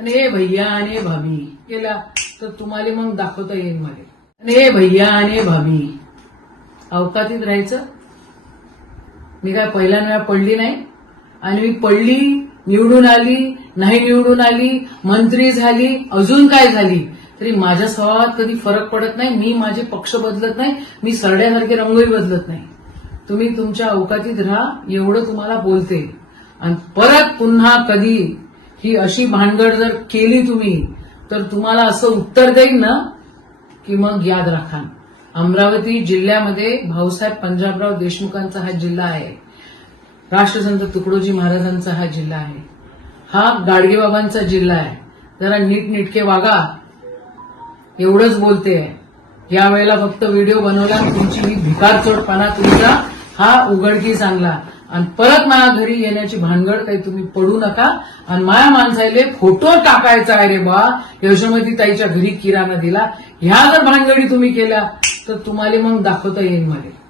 आणि हे भैया आणि भाभी केला तर तुम्हाला मग दाखवता येईल मला आणि हे भैया आणि भाभी अवकातीत राहायचं मी काय पहिल्यांदा पडली नाही आणि मी पडली निवडून आली नाही निवडून आली मंत्री झाली अजून काय झाली तरी माझ्या स्वभावात कधी फरक पडत नाही मी माझे पक्ष बदलत नाही मी सरड्यासारखे रंगही बदलत नाही तुम्ही तुमच्या अवकातीत राहा एवढं तुम्हाला बोलते आणि परत पुन्हा कधी ही अशी भानगड जर केली तुम्ही तर तुम्हाला असं उत्तर देईन ना की मग याद राखा अमरावती जिल्ह्यामध्ये भाऊसाहेब पंजाबराव देशमुखांचा हा जिल्हा आहे राष्ट्रसंत तुकडोजी महाराजांचा हा जिल्हा आहे हा गाडगेबाबांचा जिल्हा आहे जरा नीटनिटके वागा एवढंच बोलते यावेळेला फक्त व्हिडिओ बनवला तुमची ही भिकारचोटपणा तुमचा हा उघडकी चांगला आणि परत माझ्या घरी येण्याची भानगड काही तुम्ही पडू नका आणि माया माणसाईले फोटो टाकायचा आहे रे बा यशोमती ताईच्या घरी किराणा दिला ह्या जर भानगडी तुम्ही केल्या तर तुम्हाला मग दाखवता येईल मला